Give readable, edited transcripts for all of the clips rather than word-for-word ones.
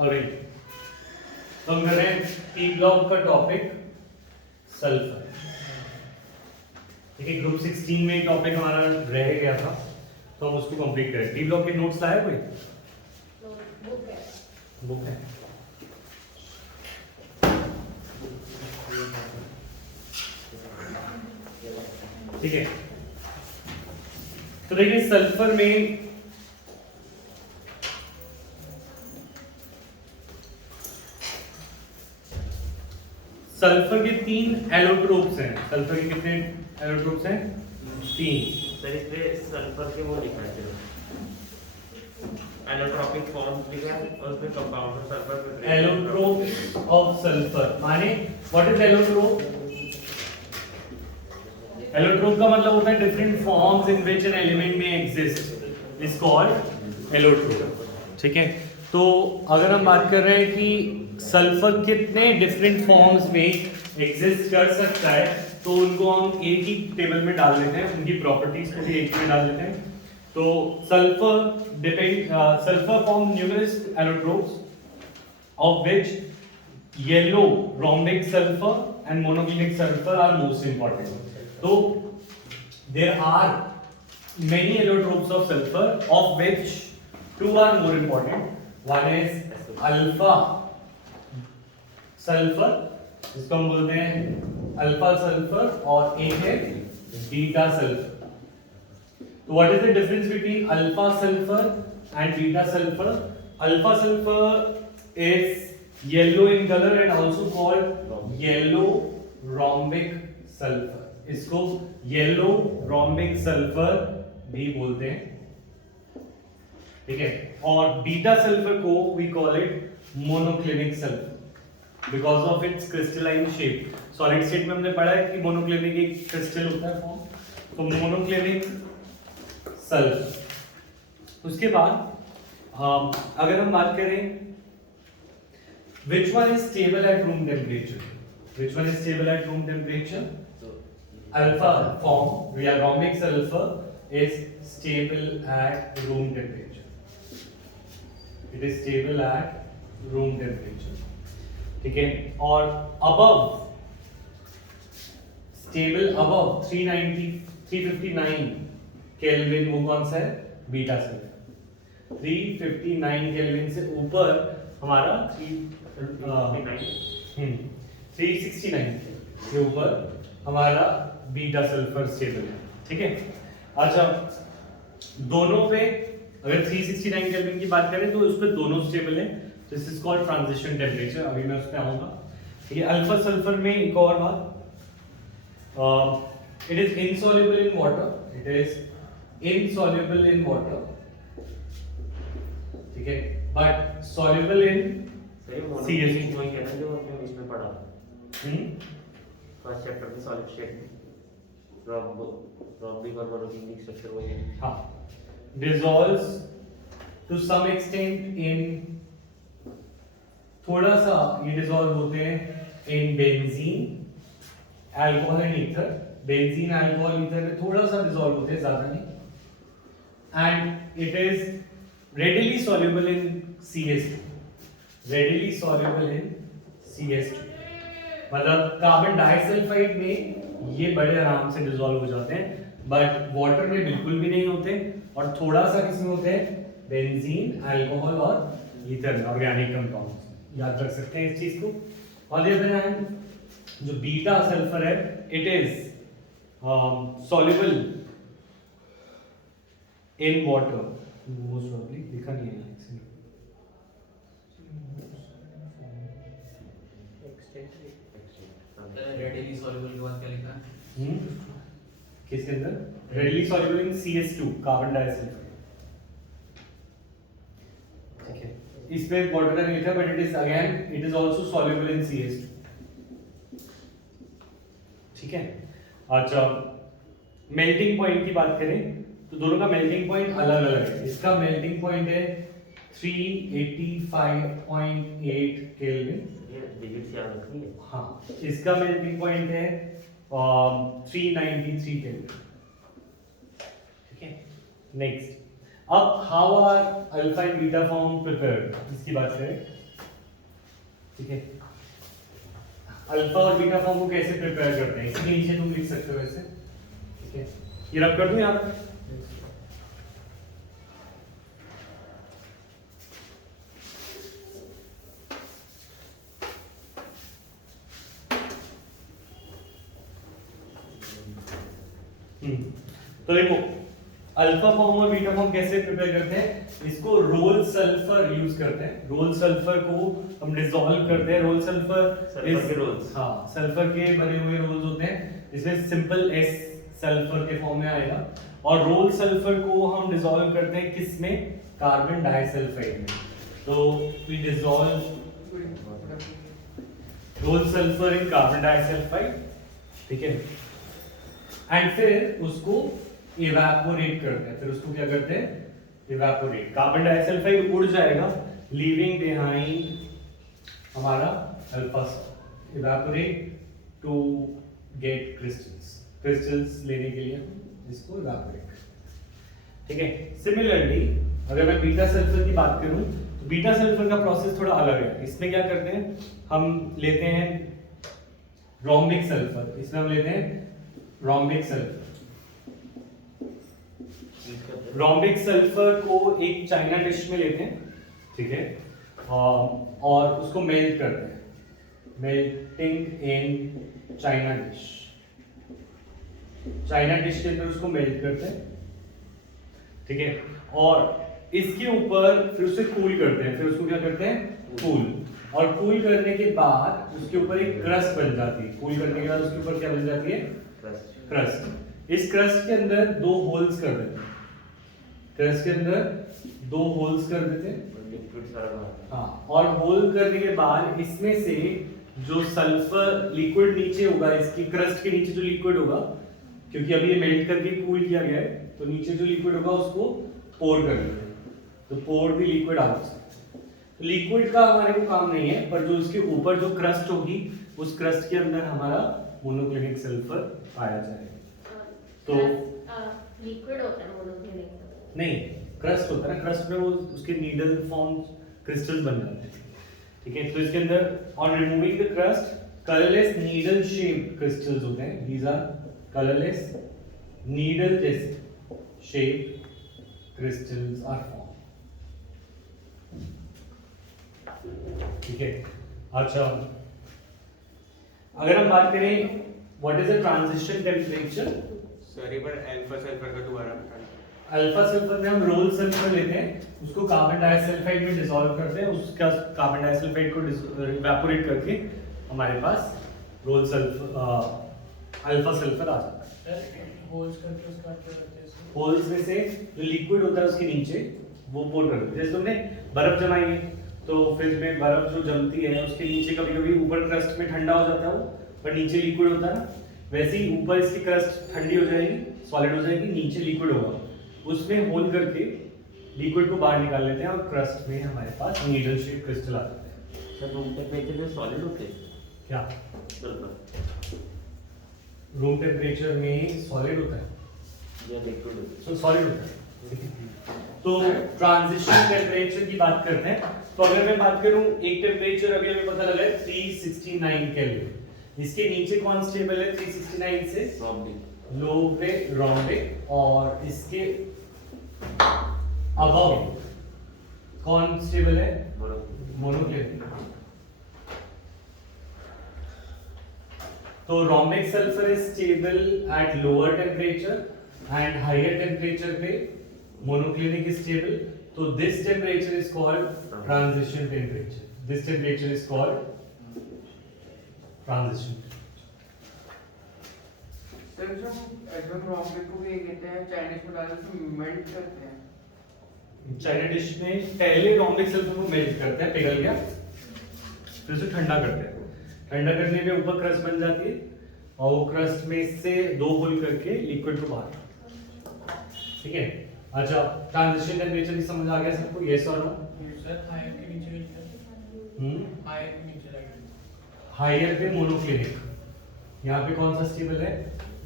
Alright, तो हम कर रहे हैं पी ब्लॉक का टॉपिक सल्फर। ठीक है, ग्रुप 16 में एक टॉपिक हमारा रह गया था तो हम उसको कंप्लीट करें। पी ब्लॉक के नोट्स लाया कोई? बुक है। ठीक है, तो देखिए सल्फर में सल्फर के 3 एलोट्रोप्स हैं। सल्फर के कितने एलोट्रोप्स हैं? 3। सर इस पे सल्फर के वो लिखा है एलोट्रोपिक फॉर्म्स लिखा है और उसमें कंपाउंड ऑफ सल्फर पे एलोट्रोप्स ऑफ सल्फर माने व्हाट इज एलोट्रोप? एलोट्रोप का मतलब होता है different forms in which an element में एग्जिस्ट इज कॉल्ड एलोट्रोप। ठीक है, तो अगर हम बात कर रहे हैं कि सल्फर कितने डिफरेंट फॉर्म्स में एग्जिस्ट कर सकता है तो उनको हम एक ही टेबल में डाल देते हैं, उनकी प्रॉपर्टीज को भी एक में डाल देते हैं। तो sulphur form numerous allotropes of which yellow rhombic sulfur and monoclinic sulfur are most important. So there are many allotropes of sulfur of which two are more important. One is alpha sulfur, इसको हम बोलते हैं alpha sulphur, और एक है beta sulphur. तो what is the difference between alpha sulfur and beta sulfur? Alpha sulfur is yellow in color and also called yellow rhombic sulfur. इसको yellow rhombic sulfur भी बोलते हैं। ठीक है, और बीटा सल्फर को we call it monoclinic sulfur because of its crystalline shape. Solid state में हमने पढ़ा है कि monoclinic एक क्रिस्टल होता है फॉर्म, तो monoclinic सल्फर। उसके बाद अगर हम बात करें which one is stable at room temperature? Which one is stable at room temperature? Alpha form, we are rhombic sulfur is stable at room temperature. It is stable at room temperature. ठीक है, और above stable above 359 kelvin वो कौन सा है? Beta sulphur. 359 kelvin से ऊपर हमारा 369 के ऊपर हमारा बीटा सल्फर स्टेबल है। ठीक है, अच्छा दोनों पे अगर 369 केल्विन की बात करें तो उस पे दोनों स्टेबल है, तो this is called transition temperature. अभी मैं उस पे आऊंगा। ठीक है, अल्फा सल्फर में एक और बात, it is insoluble in water, it is insoluble in water, ठीक है, but soluble in CH2 वही है ना जो हमने इसमें पढ़ा फर्स्ट चैप्टर में सॉलिड स्टेट में rhombic और monoclinic स्ट्रक्चर वही है। हाँ, dissolves to some extent in, थोड़ा सा ये डिसॉल्व होते हैं in benzene, alcohol and ether। Benzene alcohol ether में थोड़ा सा डिसॉल्व होते हैं, ज्यादा नहीं। and it is readily soluble in CH2, readily soluble in CH2 मतलब कार्बन डाइसल्फाइड में ये बड़े आराम से डिसॉल्व हो जाते हैं, बट वाटर में बिल्कुल भी नहीं होते, और थोड़ा सा किसमें होते हैं? बेंजीन, अल्कोहल और ईथर में, ऑर्गेनिक कंपाउंड्स। याद रख सकते हैं इस चीज को। और ये जो बीटा सल्फर है, it is soluble in water, most probably लिखा नहीं है रेडिली सॉल्युबल के बाद क्या लिखा है? किसके अंदर? readily soluble in CH2, carbon disulphide. ठीक है, इस पे वाटर का नहीं लिखा, but it is again it is also soluble in CH2। ठीक है, अच्छा मेल्टिंग पॉइंट की बात करें तो दोनों का मेल्टिंग पॉइंट अलग अलग है। इसका मेल्टिंग पॉइंट है 385.8 केल्विन, ये डिजिट्स याद रखनी है। हाँ, इसका मेल्टिंग पॉइंट है 393 केल्विन। ठीक है, नेक्स्ट, अब how are alpha and beta form prepared, इसकी बात करें ठीक है। अल्फा और बीटा फॉर्म को कैसे प्रिपेयर करते हैं इसके नीचे तुम लिख सकते हो ऐसे, ठीक है। ये रब कर दूं यहाँ पे? तो देखो अल्फा फॉर्म और बीटा फॉर्म कैसे प्रिपेयर करते हैं, इसको रोल सल्फर यूज करते हैं। रोल सल्फर को हम डिसॉल्व करते हैं। रोल सल्फर के रोल्स, हाँ सल्फर के बने हुए रोल्स होते हैं, इसमें सिंपल एस सल्फर के फॉर्म में आएगा। और रोल सल्फर को हम डिसॉल्व करते हैं किसमें, कार्बन डाइसल्फाइड में। तो we dissolve roll sulphur in carbon disulphide, ठीक है। एंड फिर उसको इवेपोरेट करते हैं। फिर उसको क्या करते हैं, इवेपोरेट। कार्बन डाइसल्फाइड उड़ जाएगा, लीविंग बिहाइंड हमारा alpha. Evaporate to get crystals, crystals लेने के लिए इसको इवेपोरेट, ठीक है। सिमिलरली अगर मैं बीटा सल्फर की बात करूं तो बीटा सल्फर का प्रोसेस थोड़ा अलग है। इसमें क्या करते हैं, हम लेते हैं रोम्बिक सल्फर, इसमें हम लेते हैं रोम्बिक सल्फर। रोम्बिक सल्फर को एक चाइना डिश में लेते हैं, ठीक है, और उसको मेल्ट करते हैं, melting in China dish. China dish के अंदर उसको मेल्ट करते हैं, ठीक है। और इसके ऊपर फिर उसे कूल करते हैं। फिर उसको क्या करते हैं, कूल। और कूल करने के बाद उसके ऊपर एक क्रस्ट बन जाती है। कूल करने के बाद उसके ऊपर क्या बन जाती है, क्रस्ट। इस क्रस्ट के अंदर दो होल्स कर देते हैं, क्रस्ट के अंदर दो होल्स कर देते हैं, लिक्विड सारा बाहर। हाँ। और होल करने के बाद इसमें से जो सल्फर लिक्विड नीचे होगा, इसकी क्रस्ट के नीचे जो लिक्विड होगा, क्योंकि अभी ये मेल्ट करके कूल किया गया है, तो नीचे जो लिक्विड होगा उसको पोर कर देते हैं। तो पोर दी लिक्विड आउट। लिक्विड का हमारे को काम नहीं है, पर जो इसके ऊपर जो क्रस्ट होगी उस क्रस्ट के अंदर हमारा मोनोक्लिनिक सल्फर पाया जाएगा। तो लिक्विड होता है मोनोक्लिनिक, नहीं, क्रस्ट होता है ना, क्रस्ट में वो उसके नीडल फॉर्म क्रिस्टल्स बन जाते हैं, ठीक है। तो इसके अंदर on removing the crust colourless needle shape crystals होते हैं। दीज आर कलरलेस नीडल जैसे शेप क्रिस्टल्स आर फॉर्म, ठीक है। अच्छा, अगर हम बात करें what is the transition temperature, sir एक बार अल्फा सल्फर का दोबारा अल्फा सल्फर में हम रोल सल्फर लेते हैं, उसको कार्बन डाइसल्फाइड में डिसॉल्व करते हैं, उसका कार्बन डाइसल्फाइड को इवेपोरेट करके हमारे पास रोल सल्फर अल्फा सल्फर आ जाता है। होल्स करके उसका क्या करते हैं, होल्स में से जो लिक्विड होता है उसके नीचे वो पोर कर देते हैं। जैसे तुमने बर्फ जमाई है तो फ्रिज में बर्फ जो जमती है उसके नीचे कभी कभी ऊपर क्रस्ट में ठंडा हो जाता है वो, पर नीचे लिक्विड होता है ना, वैसे ही ऊपर इसकी क्रस्ट ठंडी हो जाएगी, सॉलिड हो जाएगी, नीचे लिक्विड होगा, उसमें होल करके लिक्विड को बाहर निकाल लेते हैं और क्रस्ट में हमारे पास नीडल शेप क्रिस्टल आ जाते हैं। सर रूम टेम्परेचर में सॉलिड होते हैं क्या सल्फर रूम टेम्परेचर में सॉलिड होता है, या लिक्विड होते तो सॉलिड होता है। तो ट्रांजिशन टेम्परेचर की बात करते हैं। तो अगर मैं बात करूं, एक टेम्परेचर अभी हमें पता लगा है 369 केल्विन, इसके नीचे कौन स्टेबल है 369 से, हैं लो पे रोम्बिक, और इसके अबव कौन स्टेबल है, मोनोक्लिनिक। तो rhombic sulphur is stable at lower temperature and higher temperature पे मोनोक्लिनिक इज स्टेबल। तो this temperature is called transition temperature, this temperature is called transition. Sir जब रॉकेट को भी कहते हैं चाइनीज में डालते हैं मेल्ट करते हैं। चाइना डिश में पहले रोम्बिक सल्फर को मेल्ट करते हैं, पिघल गया, फिर उसे ठंडा करते हैं। ठंडा करने में ऊपर क्रस्ट बन जाती है और वो क्रस्ट में से दो होल करके लिक्विड को बाहर, ठीक है। अच्छा, ट्रांजिशन टेम्परेचर की समझ आ गया सबको, यस और नो? सर हायर के नीचे हायर के नीचे लगेगा, हायर पे मोनोक्लिनिक, यहाँ पे कौन सा स्टेबल है,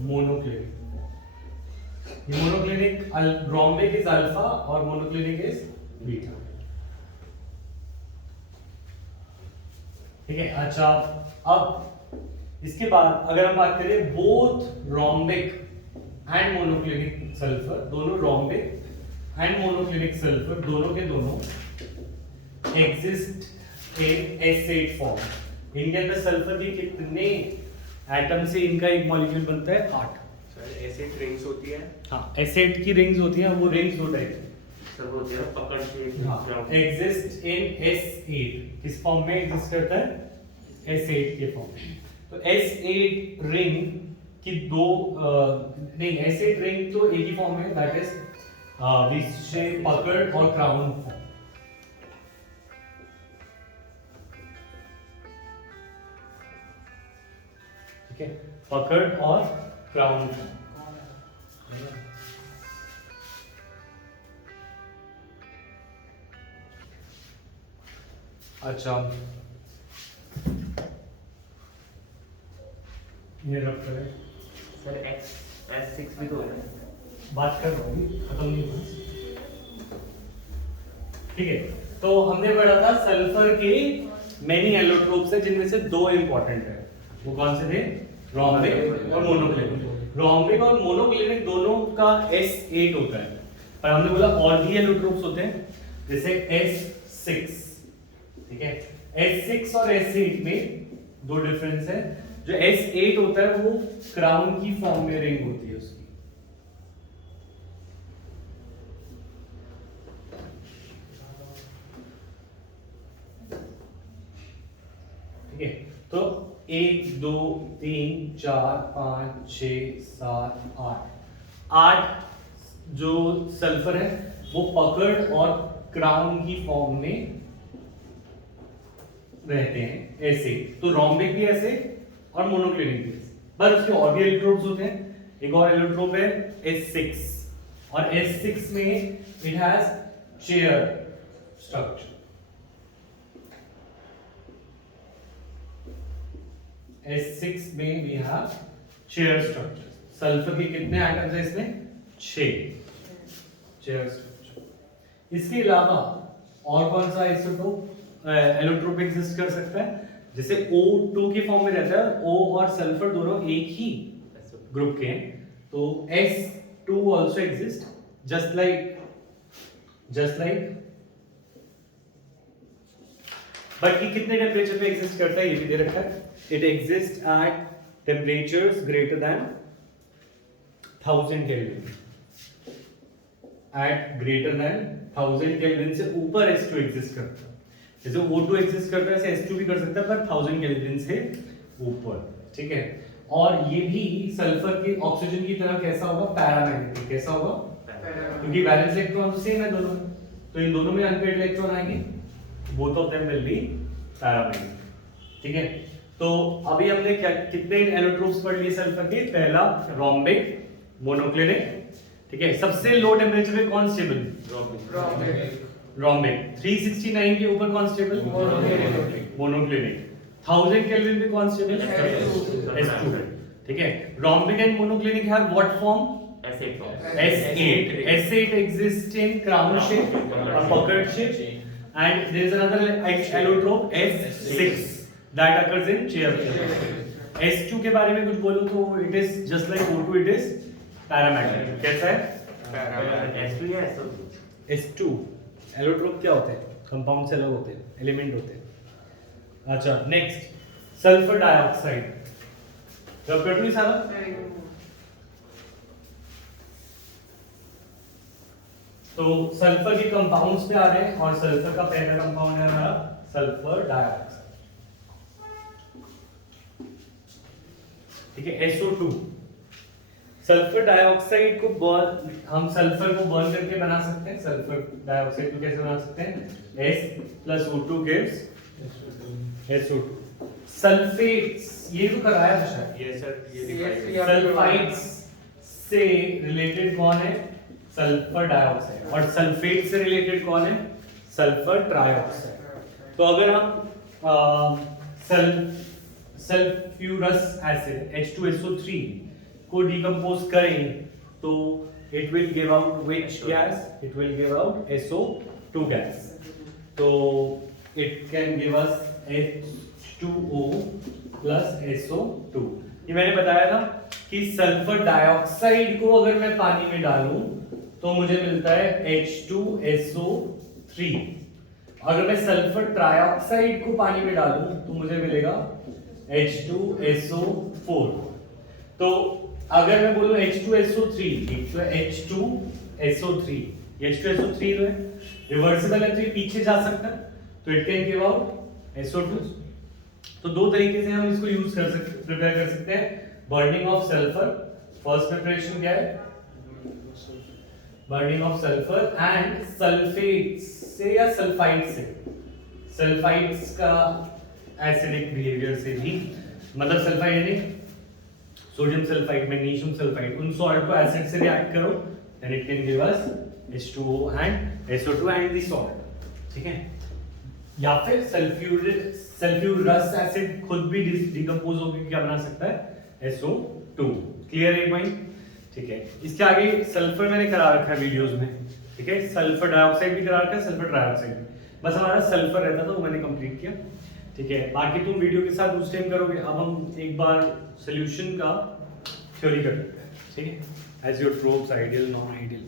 मोनोक्लिनिक। ये मोनोक्लिनिक रोम्बिक इज अल्फा और मोनोक्लिनिक इज बीटा, ठीक है। अच्छा, अब इसके बाद अगर हम बात करें both rhombic and monoclinic sulphur, दोनों रोम्बिक एंड मोनोक्लिनिक सल्फर दोनों के दोनों एग्जिस्ट इन S8 फॉर्म। इनके अंदर सल्फर के कितने एटम से इनका एक मॉलिक्यूल बनता है? 8। सर एसिड रिंग्स होती है। हाँ, S8 की रिंग्स होती हैं, वो रिंग्स दो टाइप सर वो होती है पकड़ के हाँ, एग्जिस्ट इन S8। किस फॉर्म में एग्जिस्ट करता है? S8 के फॉर्म में। तो S8 रिंग की दो नहीं, S8 रिंग तो एक ही फॉर्म है, दैट इज विच पकड़ और क्राउन फॉर्म। ठीक है, पकड़ और क्राउन फॉर्म। अच्छा, ये रख करें, सर S6 भी तो है। बात कर रहा हूँ, खत्म नहीं हुआ। ठीक है, तो हमने पढ़ा था सल्फर के मेनी एलोट्रोप्स है, जिनमें से दो इंपॉर्टेंट है। वो कौन से थे? रोम्बिक और मोनोक्लिनिक। रोम्बिक और मोनोक्लिनिक दोनों का S8 होता है, पर हमने बोला और भी एलोट्रोप्स होते हैं, जैसे S6। ठीक है, S6 और S8 में दो डिफरेंस है। जो S8 होता है वो क्राउन की फॉर्म में रिंग होती है उसकी। ठीक है, तो 1 2 3 4 5 6 7 8 जो सल्फर है वो पकड़ और क्राउन की फॉर्म में रहते हैं ऐसे। तो रोम्बिक भी ऐसे और मोनोक्लिनिक भी ऐसे, पर उसके और भी एलोट्रोप्स होते हैं। एक और एलोट्रोप है S6, और S6 में it has chair structure. S6 में we have chair structure. Sulphur के कितने एटम्स हैं इसमें? 6 चेयर स्ट्रक्चर। इसके अलावा और कौन सा आइसोटोप एलोट्रोप एग्जिस्ट कर सकता है? जैसे O2 के फॉर्म में रहता है, O और सल्फर दोनों एक ही ग्रुप के हैं, तो S2 also exist just like but ये कितने टेम्परेचर पे एग्जिस्ट करता है ये भी दे रखा है। It exist at temperatures greater than 1000 kelvin. At greater than 1000 kelvin से ऊपर S2 एग्जिस्ट करता है। जैसे O2 एग्जिस्ट करता है ऐसे S2 भी कर सकता है, पर 1000 केल्विन से ऊपर। ठीक है, और ये भी सल्फर के ऑक्सीजन की तरह कैसा होगा? पैरामैग्नेटिक। कैसा होगा? क्योंकि वैलेंस इलेक्ट्रॉन तो सेम है दोनों में, तो इन दोनों में अनपेयर्ड इलेक्ट्रॉन आएंगे, both of them will be paramagnetic. ठीक है, तो अभी हमने क्या कितने एलोट्रोप्स पढ़ लिए सल्फर के? पहला रोम्बिक, मोनोक्लिनिक। ठीक है, सबसे लो टेम्परेचर पे कौन स्टेबल? रोम्बिक। 369 के ऊपर कौन स्टेबल? मोनोक्लिनिक। 1000 केल्विन पे कौन स्टेबल? S2। ठीक है, rhombic and monoclinic have what form? S8 form। S8. S8 exists in crown shape or pocket shape, and there is another allotrope S6 that occurs in chair shape. S2 के बारे में कुछ बोलूं तो it is just like O2, it is paramagnetic. कैसा है? S2 या SO2? S2 allotrope क्या होते हैं? कंपाउंड से अलग होते हैं, एलिमेंट होते हैं। अच्छा, नेक्स्ट सल्फर डाइऑक्साइड। जब कर दूं सारा तो सल्फर के कंपाउंड्स पे आ रहे हैं, और सल्फर का पहला कंपाउंड है हमारा सल्फर डाइऑक्साइड। ठीक है, SO2। सल्फर डाइऑक्साइड को बर्न, हम सल्फर को बर्न करके बना सकते हैं। सल्फर डाइऑक्साइड को कैसे बना सकते हैं? S+O2 gives SO2। सल्फेट्स, ये तो कराया था शायद। ये सर सल्फाइड्स से रिलेटेड कौन है? Sulphur dioxide. और सल्फेट से रिलेटेड कौन है? Sulphur trioxide. तो अगर हम सल्फ्यूरस एसिड H2SO3 को डिकम्पोज करें तो it will give out which gas? It will give out SO2 gas. तो it can give us H2O plus SO2। ये मैंने बताया था कि सल्फर डाइऑक्साइड को अगर मैं पानी में डालूं तो मुझे मिलता है H2SO3। अगर मैं सल्फर ट्राइऑक्साइड को पानी में डालूं तो मुझे मिलेगा H2SO4। तो अगर मैं बोलूं H2SO3, H2SO3 H2SO3 जो है रिवर्सिबल है तो ये पीछे जा सकता है, तो it can give out SO2। तो दो तरीके से हम इसको यूज कर सकते, प्रिपेयर कर सकते हैं। Burning of sulphur, first preparation क्या है, burning of sulphur and sulphate से या सल्फाइड से, सल्फाइड्स का एसिडिक बिहेवियर से भी, मतलब सल्फाइड यानी सोडियम सल्फाइड, मैग्नीशियम सल्फाइड, उन सॉल्ट को एसिड से रिएक्ट करो then it can give us H2O and SO2 and the salt, ठीक है। या फिर सल्फ्यूरस एसिड खुद भी डिकम्पोज होकर क्या बना सकता है, SO2। क्लियर है पॉइंट, ठीक है। इसके आगे सल्फर मैंने करा रखा है वीडियोस में, ठीक है। सल्फर डाइऑक्साइड भी करा रखा है, सल्फर ट्राइऑक्साइड भी, बस हमारा सल्फर रहता था वो मैंने कंप्लीट किया, ठीक है। बाकी तुम वीडियो के साथ उस टाइम करोगे। अब हम एक बार सॉल्यूशन का थ्योरी करते हैं, ठीक है। As your probes, ideal, non ideal.